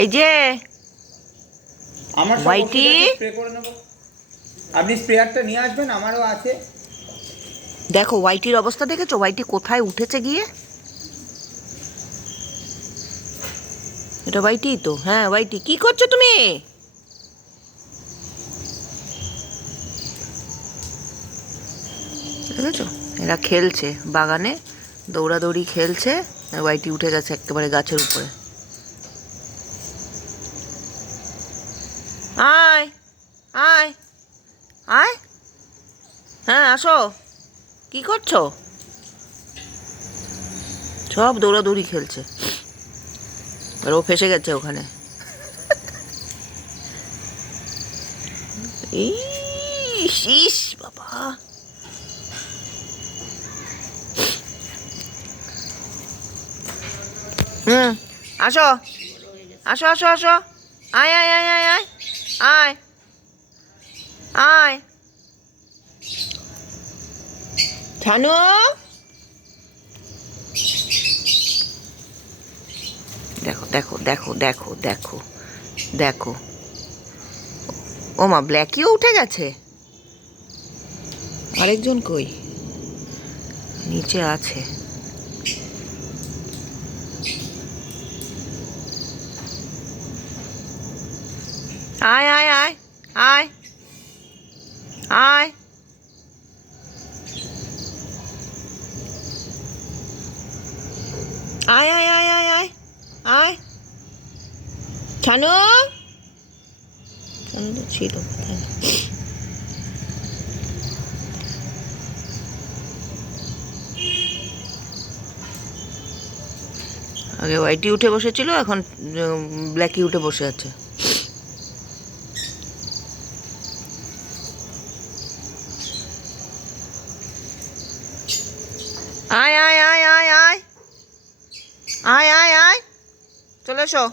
এই যে আমার হোয়াইটি স্প্রে করে নেব, আপনি স্প্রেয়ারটা নিয়ে আসবেন, আমারও আছে। দেখো হোয়াইটির অবস্থা দেখেছো? হোয়াইটি কোথায় উঠেছে গিয়ে। এটা হোয়াইটি তো, হ্যাঁ হোয়াইটি, কি করছো তুমি? দেখেছো এরা খেলছে বাগানে, দৌড়াদৌড়ি খেলছে। হোয়াইটি উঠে গেছে একেবারে গাছের উপরে। আয় আয় আয়, হ্যাঁ আসো। কি করছো? সব দৌড়াদৌড়ি খেলছে, আর ও ফেসে গেছে ওখানে। ইস বাবা, আসো আসো আসো আসো, আয় আয় আয় আয় আয় আয় আয়, ছানু দেখো দেখো দেখো দেখো দেখো দেখো, ও মা ব্ল্যাকিও উঠে গেছে। আরেকজন কই? নিচে আছে। আয় আয় আয় আয় আয়, আয় আয় আয় আয় আয় আয়, ছানু ছানু তো ছিল কোথায়? আগে হোয়াইটি উঠে বসেছিল, এখন ব্ল্যাকি উঠে বসে আছে। আয় আয় আয় আয় আয় আয় আয় আয়, চলে এসো।